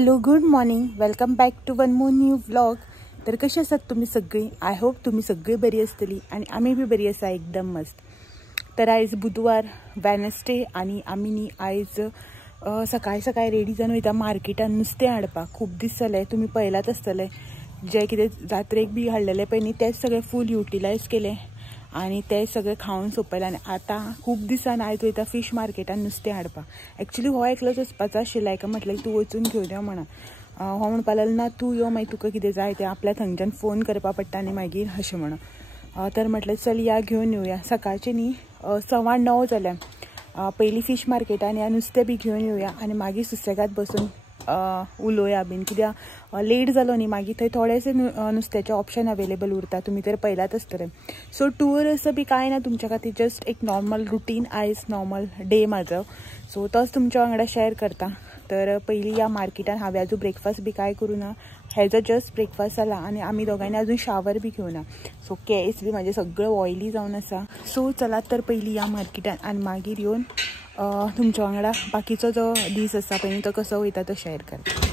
Hello good morning, welcome back to one more new vlog. तर कशी आसात तुम्ही सगळी? आय होप तुम्ही सगळी बरी असतली आणि आम्ही बी बरी आसा एकदम मस्त. तर आयज बुधवार वेनसडे आणि आम्ही न्ही आयज सकाळी सकाळी रेडी जावन वयता मार्केटान नुस्तें हाडपाक. खूब दीस जाले, तुम्ही पळयलात आसतले जे कितें जात्रेक बी हाडलेले पळय न्ही तेच सगळे फूल युटिलायज केले आणि ते सगळे खाऊन सोंपयले. आणि आतां खूब दिसान आयज वयता फिश मार्केटान नुस्तें हाडपाक. एक्चुली हो एकलोच वचपाचो आशिल्लो, हाका म्हटलें तूं वचून घेवन यो म्हणून. हो म्हणपा लागलो ना तूं यो, मागीर तुका कितें जाय तें आपल्या थंयच्यान फोन करपा पडटा आनी मागीर अशें म्हणून. तर म्हटलें चल या घेवन येवया. सकाळचे न्ही 9:15 जाल्या. पयलीं फिश मार्केटान या नुस्तें बी घेवन येवया आनी मागीर सुसेगाद बसून उलोवया बीन, कित्याक लेट जालो न्ही मागीर थंय थोडेसे नुस्त्याचे ऑप्शन अवेलेबल उरता, तुमी तर पळयलात आसतले. सो टूर असं बी कांय ना तुमच्या खातीर, जस्ट एक नॉर्मल रुटीन आयज नॉर्मल डे म्हाजो. सो तोच तुमच्या वांगडा शेअर करता. तर पयलीं या मार्केटान हांवें आजून ब्रेकफास्ट बी कांय करूं ना, हेजो जस्ट ब्रेकफास्ट जाला आनी आमी दोगांयनी अजून शावर बी घेवना. सो केस बी म्हाजे सगळं ऑयली जावन आसा. सो चलात तर पयलीं या मार्केटान आनी मागीर येवन तुमच्या वांगडा बाकीचो जो दीस आसा पळय तो कसो वयता तो शेअर करता.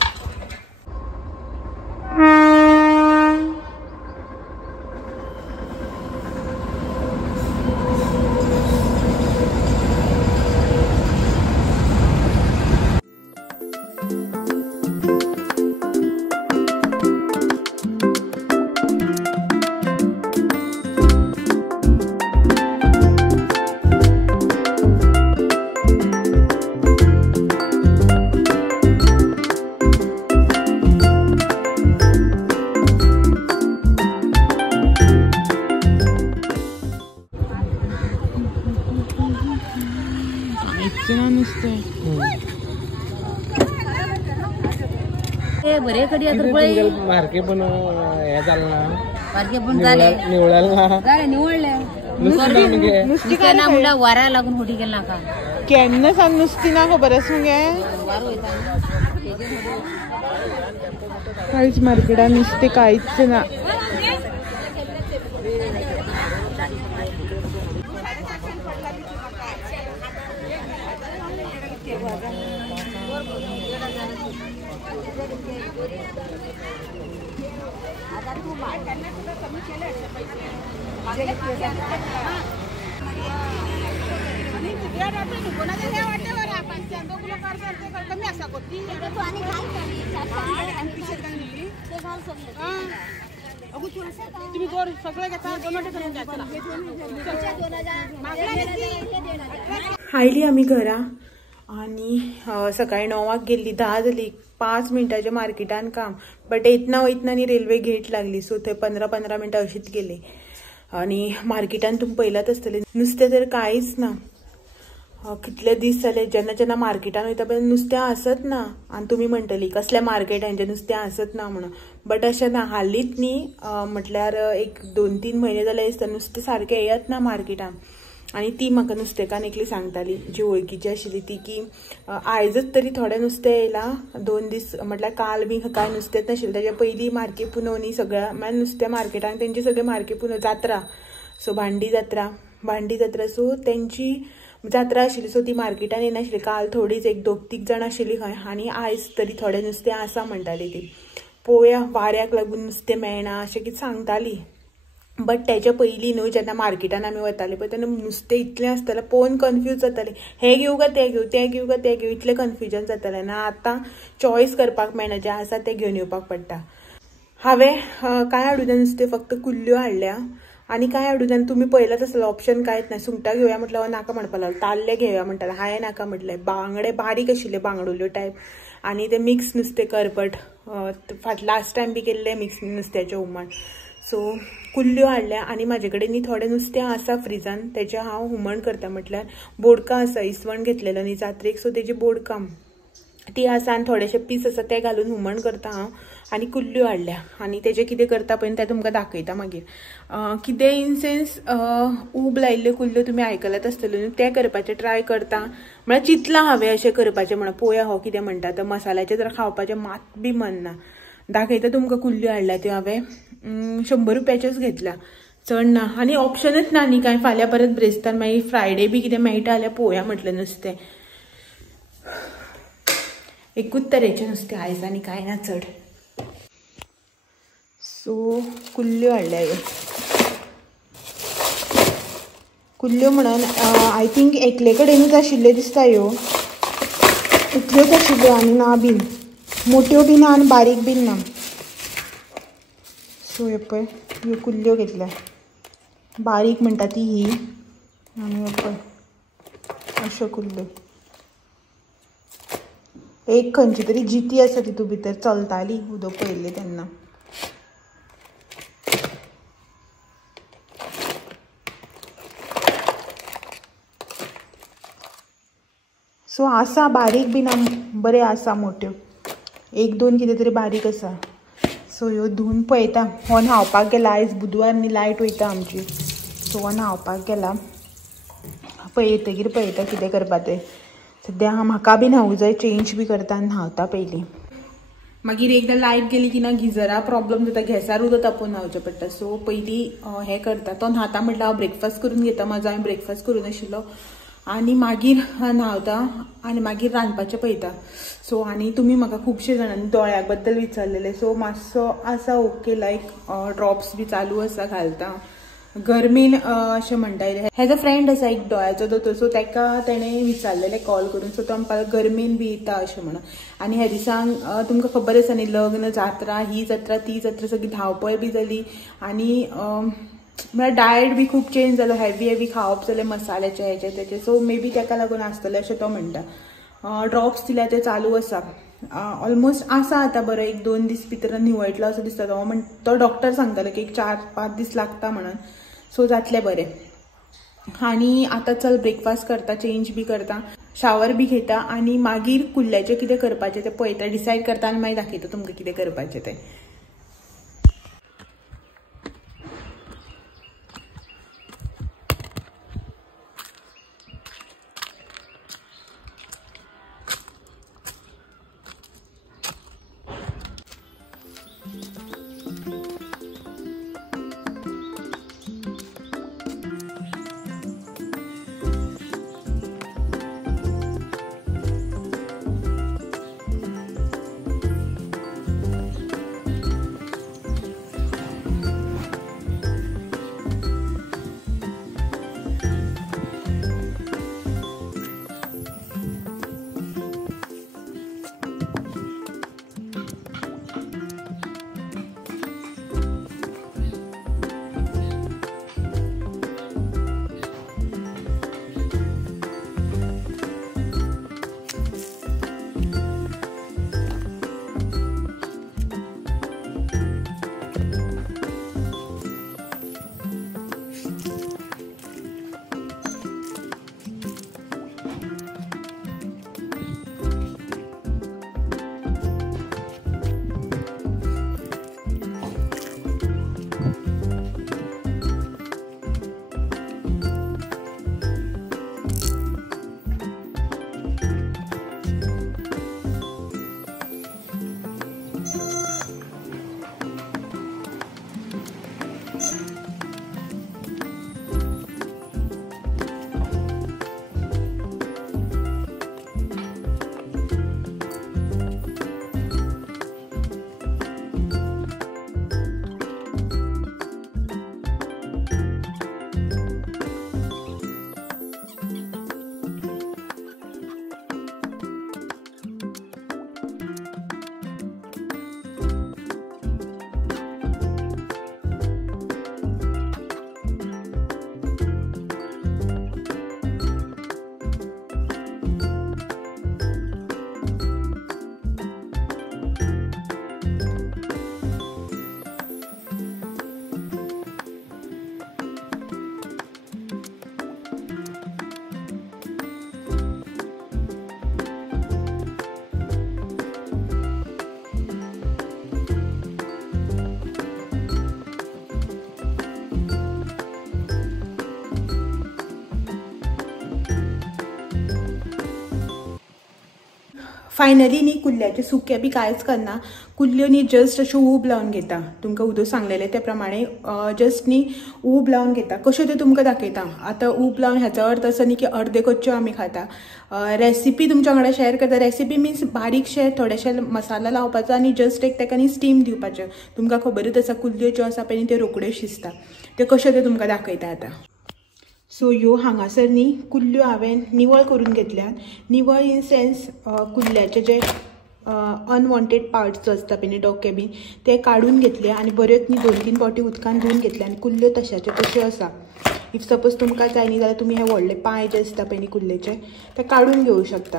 बरे कधी मार्के पण हे झालं ना, मार्के पण झाले निवळले नुस्ती ना म्हणलं वारा लागून होटी गेला का केन्ना सांग नुस्ती ना खबर आसूं गे. कांयच मार्केटान नुस्तें कांयच ना. आयली आमी घरा आणि सकाळी 9 गेल्ली, 10 जाली. 5 मिनटाच्या मार्केटान काम, बट येतना वयतना न्ही रेल्वे गेट लागली. सो थंय 15 मिनटां अशीच गेली. आणि मार्केटान तुमी पळयलात आसतलें नुस्तें तर कांयच ना. कितले दीस जाले जेन्ना जेन्ना मार्केटान वयता पळय नुस्तें आसत ना. आनी तुमी म्हणटली कसल्या मार्केटांचें नुस्तें आसत ना म्हणून, बट अशें ना. हालींच न्ही म्हटल्यार एक 2-3 म्हयने जाले दिसता नुस्तें सारकें येयत ना मार्केटान. आणि ती म्हाका नुस्तेकान एकली सांगताली जी वळखीची आशिल्ली ती, की आयजच तरी थोडें नुस्तें येयलां. 2 दीस म्हटल्यार काल बी कांय नुस्तेंच नाशिल्लें. ताच्या पयलीं मार्के पुनो न्ही सगळ्या म्हळ्यार नुस्तें मार्केटान तेंची सगळे मार्के पुनो जात्रा. सो भांडी जात्रा सो तेंची जात्रा आशिल्ली. सो ती मार्केटान येनाशिल्ली. काल थोडीच एक 2-3 जाण आशिल्ली खंय आनी आयज तरी थोडें नुस्तें आसा म्हणटाली ती. पळोवया वाऱ्याक लागून नुस्तें मेळना अशें कितें सांगताली. बट तेच्या पयलीं न्हू जेन्ना मार्केटान आमी वताले पळय तेन्ना नुस्तें इतलें आसतालें पळोवन कन्फ्यूज जातालें. हें घेवं काय तें घेवं, तें घेवं काय तें घेवं, इतलें कन्फ्युजन जातालें ना. आतां चॉयस करपाक मेळना, जें आसा तें घेवन येवपाक पडटा. हांवें कांय हाडून नुस्तें फक्त कुल्ल्यो हाडल्या आनी कांय हाडून तुमी पळयलात आसतलें ऑप्शन कांयच ना. सुंगटां घेवया म्हटल्यार हांव नाका म्हणपा लागलो. ताल्ले घेवया म्हणटाले, हांवें नाका म्हटलें. बांगडे बारीक आशिल्ले बांगडुल्यो टायप आनी ते मिक्स नुस्तें करपट. लास्ट टायम बी केल्ले मिक्स नुस्त्याचें हुमण. सो कुल्ल्यो हाडल्या आनी म्हाजे कडेन न्ही थोडें नुस्तें आसा फ्रिजान, तेजें हांव हुमण करता. म्हटल्यार बोडका आसा, इसवण घेतलेलो न्ही जात्रेक, सो तेजी बोडका ती आसा आनी थोडेशे पीस आसा ते घालून हुमण करता हांव. आनी कुल्ल्यो हाडल्या आनी तेजें कितें करता पळय तें तुमकां दाखयता मागीर. कितें इन सेन्स ऊब लायिल्ल्यो कुल्ल्यो तुमी आयकलात आसतल्यो न्हू, तें करपाचें ट्राय करता. म्हळ्यार चिंतलां हांवें अशें करपाचें म्हणून. पळोवया हो कितें म्हणटा. तर मसाल्याचें जर खावपाचें मात बी मन ना. दाखयता तुमकां कुल्ल्यो हाडल्या त्यो हांवें 100 रुपयाच्योच घेतल्या, चड ना. आनी ऑप्शनच ना न्ही कांय. फाल्यां परत ब्रेस्तान मागीर फ्रायडे बी कितें मेळटा जाल्यार पळोवया म्हटलें नुस्तें. एकूच तरेचे नुस्तें आयज आनी कांय ना चड. सो कुल्ल्यो हाडल्या ह्यो. कुल्ल्यो म्हणून आय थिंक एकले कडेनूच आशिल्ल्यो दिसता ह्यो. इतल्योच आशिल्ल्यो आनी ना बीन. मोठ्यो बीन ना आनी बारीक बीन ना. सो हे पळय ह्यो कुल्ल्यो घेतल्या. बारीक म्हणटा ती ही आनी हे पळय अश्यो कुल्ल्यो. एक खंयची तरी जिती आसा तितून भितर चलताली उदक पयल्लें तेन्ना. सो आसा बारीक बीन बरे आसा मोठ्यो. एक दोन कितें तरी बारीक आसा. सो ह्यो धुवन पळयता. हो न्हांवपाक गेला. आयज बुधवार न्ही लायट वयता आमची. सो हो न्हांवपाक गेला. येतकीर पळयता कितें करपा तें. सद्या म्हाका बी न्हावूं जाय. चेंज बी करता आनी न्हांवता पयलीं. मागीर एकदां लायट गेली की ना गिजरा प्रॉब्लम जाता. गॅसार उदक तापोवन न्हांवचें पडटा. सो पयलीं हें करता. तो न्हाता म्हटल्यार हांव ब्रेकफास्ट करून घेता. म्हाजो हांवें ब्रेकफास्ट करून आशिल्लो आनी मागीर न्हांवता आनी मागीर रांदपाचें पळयता. सो आनी तुमी म्हाका खुबशे जाणांनी दोळ्या बद्दल विचारलेले. सो मातसो आसा ओके लायक ड्रॉप्स बी चालू आसा घालता. गरमेन अशें म्हणटाले. हेजो फ्रेंड आसा एक दोळ्याचो दोतोर. सो तेणें विचारलेलें कॉल करून. सो तो म्हणपाक गरमेन बी येता अशें म्हणून. आनी ह्या दिसांक तुमकां खबर आसा न्ही लग्न जात्रा ही जात्रा ती जात्रा सगळी धांवपळ बी जाली आनी म्हळ्यार डायट बी खूब चेंज जालो. हेवी खावप जालें मसाल्याचें हेचें तेचें. सो मे बी ताका लागून आसतलें अशें तो म्हणटा. ड्रॉप्स दिल्यार ते चालू आसा. ऑलमोस्ट आसा आतां बरो. एक 2 दीस भितर निवळटलो असो दिसता. तो डॉक्टर सांगतालो की एक 4-5 दीस लागता म्हणून. सो जातलें बरें. आनी आतां चल ब्रेकफास्ट करता. चेंज बी करता. शावर बी घेता आनी मागीर कुल्ल्याचें कितें करपाचें तें पळयता. डिसायड करता आनी मागीर दाखयता तुमकां कितें करपाचें तें. फायनली न्ही कुल्ल्याचे सुके बी कांयच करना, कुल्ल्यो न्ही जस्ट अश्यो ऊब लावन घेता. तुमकां उदो सांगलेले त्या प्रमाणे जस्ट न्ही ऊब लावन घेता. कश्यो त्यो तुमकां दाखयता. आतां ऊब लावन ह्याचो अर्थ असो न्ही की अर्दे कच्च्यो आमी खाता. रेसिपी तुमच्या वांगडा शेअर करता. रेसिपी मीन्स बारीकशे थोडेशे मसाला लावपाचो आनी जस्ट एक ताका न्ही स्टीम दिवपाचें. तुमकां खबरूच आसा कुल्ल्यो ज्यो आसा पळय त्यो रोखड्यो शिजता. त्यो कश्यो त्यो तुमकां दाखयता आतां. सो ह्यो हांगासर न्ही कुल्ल्यो हांवें निवळ करून घेतल्यात. निवळ इन सेन्स कुल्ल्याचे जे अनवॉन्टेड पार्ट्स जो आसता पळय न्ही डोके बीन ते काडून घेतले आनी बऱ्योच न्ही 2-3 फावटी उदकान धुवन घेतले आनी कुल्ल्यो तशाच्यो तश्यो आसा. इफ सपोज तुमकां जाय न्ही जाल्यार तुमी हे व्हडले पांय जे आसता पळय न्ही कुल्लेचे ते काडून घेवं शकता.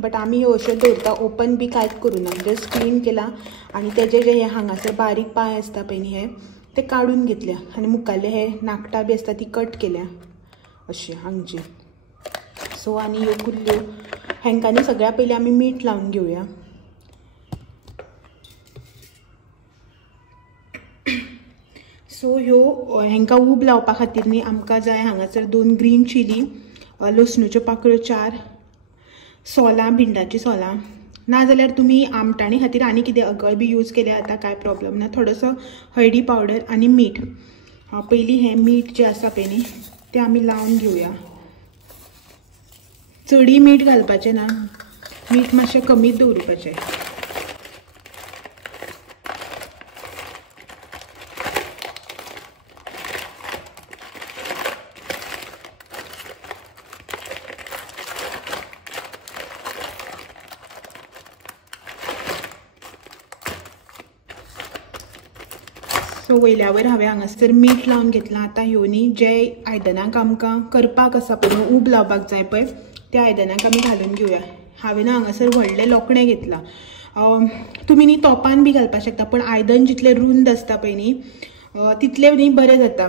बट आमी ह्यो अश्यो दवरता, ओपन बी कांयच करूना, जस्ट क्लीन केला आनी तेजे जे हे हांगासर बारीक पांय आसता पळय न्ही हे ते काडून घेतल्या आनी मुखाल्ले हे नाकटां बी आसता ती कट केल्या अशी हांगची. सो आनी ह्यो कुल्ल्यो हेंकां न्ही सगळ्या पयलीं आमी मीठ लावन घेवया. सो ह्यो हेंकां ऊब लावपा खातीर न्ही आमकां जाय हांगासर 2 ग्रीन चिली, लसणूच्यो पाकळ्यो 4, सोलां, भिंडाची सोलां, नाजाल्यार तुमी आमटाणी खातीर आनी कितें अकळ बी यूज केले जाता, कांय प्रॉब्लम ना. थोडोसो हळदी पावडर आनी मीठ. पयलीं हें मीठ जें आसा पळय न्ही तें आमी लावन घेवया. चडय मीठ घालपाचें ना, मीठ मातशें कमीच दवरपाचें. सो वयल्या वयर हांवें हांगासर मीठ लावन घेतलां. आतां ह्यो न्ही जे आयदनाक आमकां करपाक आसा पळय ऊब लावपाक जाय पळय त्या आयदनाक आमी घालून घेवया. हांवें हांगासर व्हडलें लोकणें घेतलां. तुमी न्ही तोपान बी घालपाक शकता, पण आयदन जितलें रुंद आसता पळय न्ही तितलें न्ही बरें जाता.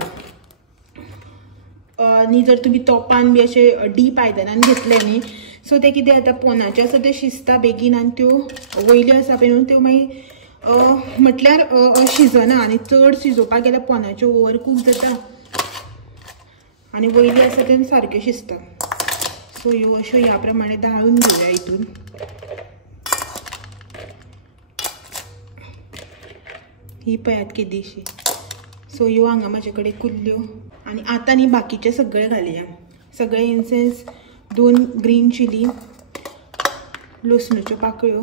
न्ही जर तुमी तोपान बी अशें डीप आयदनान घेतलें न्ही सो ते कितें जाता पोनाचे आसा ते शिजता बेगीन आनी त्यो वयल्यो आसा पळय न्हू त्यो मागीर म्हटल्यार शिजना आनी चड शिजोवपाक गेल्यार पोनाच्यो ओवर कूक जाता आनी वयली आसा तें सारकें शिजता. सो ह्यो अश्यो ह्या प्रमाणे दाळून घेवया हितून. ही पळयात केदीशी. सो ह्यो हांगा म्हाजे कडेन कुल्ल्यो आनी आतां न्ही बाकीचे सगळे घालया. सगळे इन सेन्स 2 ग्रीन चिली, लसणूच्यो पाकळ्यो,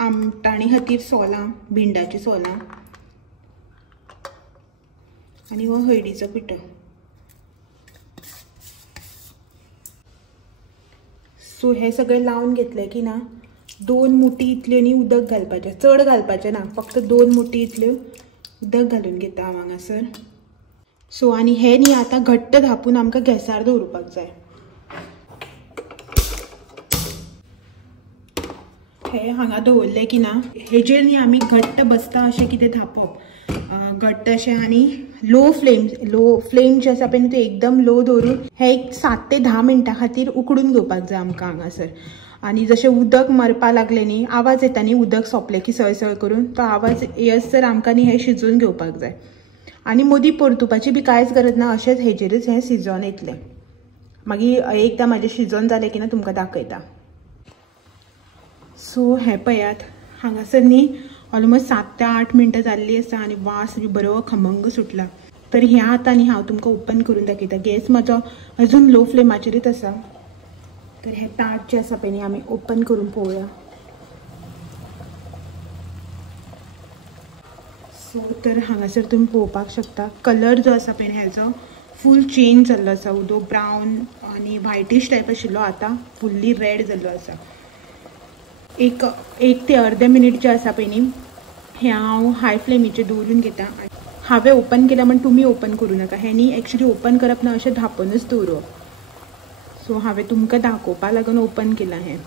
आमटाणी खातीर सोलां, भिंडाची सोलां आनी हो हळदीचो पिठो. सो हे सगळे लावन घेतले की ना 2 मुठी इतल्यो न्ही उदक घालपाचें, चड घालपाचें ना, फक्त 2 मुठी इतल्यो उदक घालून घेता हांव हांगासर. सो आनी हे न्ही आतां घट्ट धापून आमकां गॅसार दवरपाक जाय. हे हांगा दवरले की ना हेजेर न्ही आमी घट्ट बसता अशें कितें धापप, घट्ट अशें आनी लो फ्लेम जे आसा पळय ते एकदम लो दवरून हे एक 7 ते 10 मिनटां खातीर उकडून घेवपाक जाय आमकां हांगासर. आनी जशें उदक मरपा लागलें न्ही आवाज येता न्ही उदक सोंपलें की सळसळ करून तो आवाज येयसर आमकां न्ही हे शिजोवन घेवपाक जाय. आनी मदीं परतुपाची बी कांयच गरज ना, अशेंच हेजेरच हें शिजोवन येतलें. मागीर एकदां म्हाजें शिजोवन जालें की ना तुमकां दाखयता. सो हे पळयात हांगासर न्ही ऑलमोस्ट 7 ते 8 मिनटां जाल्लीं आसा आनी वास बी बरो खमंग सुटला. तर ह्या आतां न्ही हांव तुमकां ओपन करून दाखयता. गॅस म्हाजो अजून लो फ्लेमाचेरूच आसा. तर हे ताट जे आसा पळय न्ही आमी ओपन करून पळोवया. सो तर हांगासर तुमी पळोवपाक शकता कलर जो आसा पळय हेजो फूल चेंज जाल्लो आसा. उदो ब्रावन आनी व्हायटिश टायप आशिल्लो आतां फुल्ली रेड जाल्लो आसा. एक ते अर्दे मिनीट जे आसा पळय न्ही हें हांव हाय फ्लेमीचेर दवरून घेता. हांवें ओपन केला म्हण तुमी ओपन करूं नाका. हें न्ही एक्चुली ओपन करप ना, अशें धांपूनच दवरप. सो हांवें तुमकां दाखोवपा लागून ओपन केलां हें.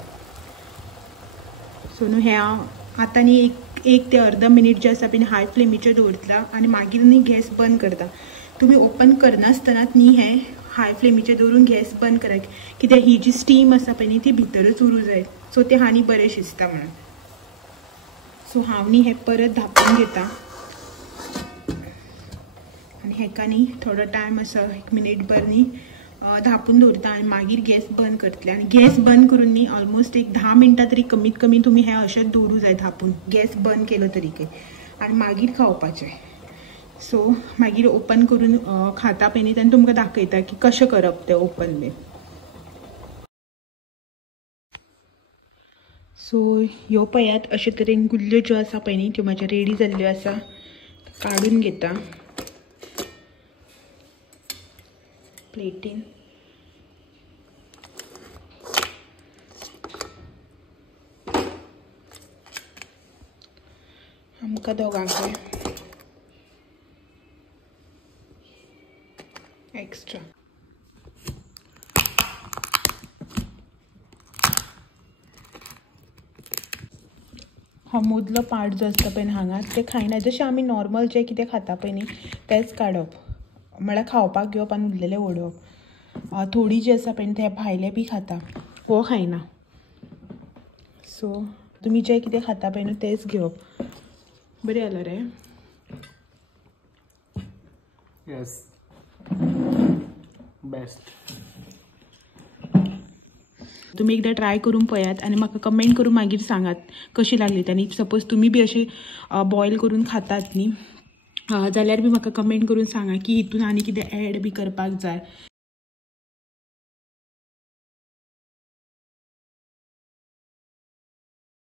सो न्हू हें हांव आतां न्ही एक ते अर्द मिनीट जे आसा पळय हाय फ्लेमीचेर दवरतला आनी मागीर न्ही गॅस बंद करता. तुमी ओपन करनासतनाच न्ही हें हाय फ्लेमीचेर दवरून गॅस बंद करा, कित्याक ही जी स्टीम आसा पळय न्ही ती भितरूच उरूं जाय. सो ते हानी बरें शिजता म्हणून. सो हांव न्ही हें परत धांपून घेता आनी हेका न्ही थोडो टायम असो 1 मिनीट भर न्ही धापून दवरता आनी मागीर गॅस बंद करतले. आनी गॅस बंद करून न्ही ऑलमोस्ट एक 10 मिनटां तरी कमीत कमी तुमी हे अशेंच दवरूं जाय धापून, गॅस बंद केलो तरीके, आनी मागीर खावपाचें. सो मागीर ओपन करून खाता पयलीं आनी तुमकां दाखयता की कशें करप तें ओपन बीन. सो ह्यो पळयात अशे तरेन गुल्ल्यो ज्यो आसा पळय न्ही त्यो म्हाज्या रेडी जाल्ल्यो आसा. काडून घेता प्लेटीन. आमकां दोगांकय एक्स्ट्रा. हा मदलो पार्ट जो आसता पळय हांगा ते खायना. जशें आमी नॉर्मल जे कितें खाता पळय न्ही तेंच काडप, म्हळ्यार खावपाक घेवप आनी उरलेले उडोवप. थोडी जी आसा पळय ते भायले बी खाता, हो खायना. सो तुमी जे कितें खाता पळय न्हू तेच घेवप. बरें जालें रे. Yes best. तुम्ही एकदा ट्राय करून पळयात आनी म्हाका कमेंट करून मागीर सांगात कशी लागली. आनी सपोज तुम्ही बी अशी बॉयल करून खातात न्ही जाल्यार बी म्हाका कमेंट करून सांगा की हितून आनी कितें ॲड बी करपाक जाय.